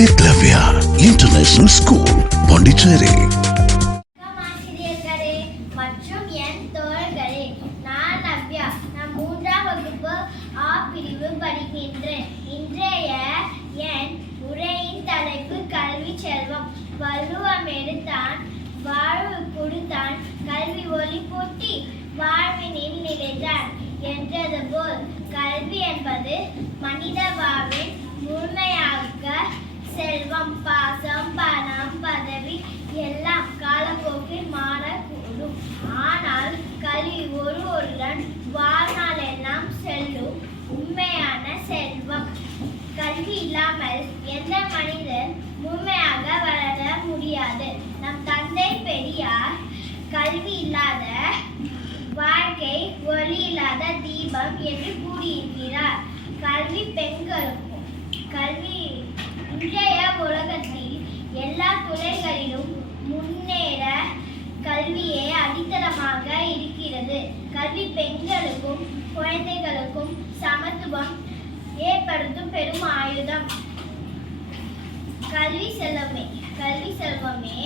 ஏக்லவ்யா international school Pondicherry மற்றும் என் தோழர்களே நான் நவ்யா. நான் மூன்றாம் வகுப்பு ஆ பிரிவு படிக்கின்றேன். இன்றைய என் உரையின் தலைப்பு கல்வி செல்வம். வள்ளுவம் எடுத்தான் வாழ்வு கொடுத்தான் கல்வி ஒளி பூட்டி வாழ்வினில் நிலைத்தான் என்றது போல் கல்வி என்பது மனித வாழ் வழி ஒரு ஒருவருடன் வாழ்நாளெல்லாம் செல்லும் உண்மையான செல்வம். கல்வி இல்லாமல் எந்த மனிதன் முழுமையாக வளர முடியாது? நம் தந்தை பெரியார் கல்வி இல்லாத வாழ்க்கை ஒளி இல்லாத தீபம் என்று கூறியிருக்கிறார். கல்வி பெண்களுக்கும் கல்வி இன்றைய உலகத்தில் எல்லா துறைகளிலும் கல்வி பெண்களுக்கும் குழந்தைகளுக்கும் சமத்துவம் ஏற்படுத்தும் பெரும் ஆயுதம். கல்வி செல்வமே கல்வி செல்வமே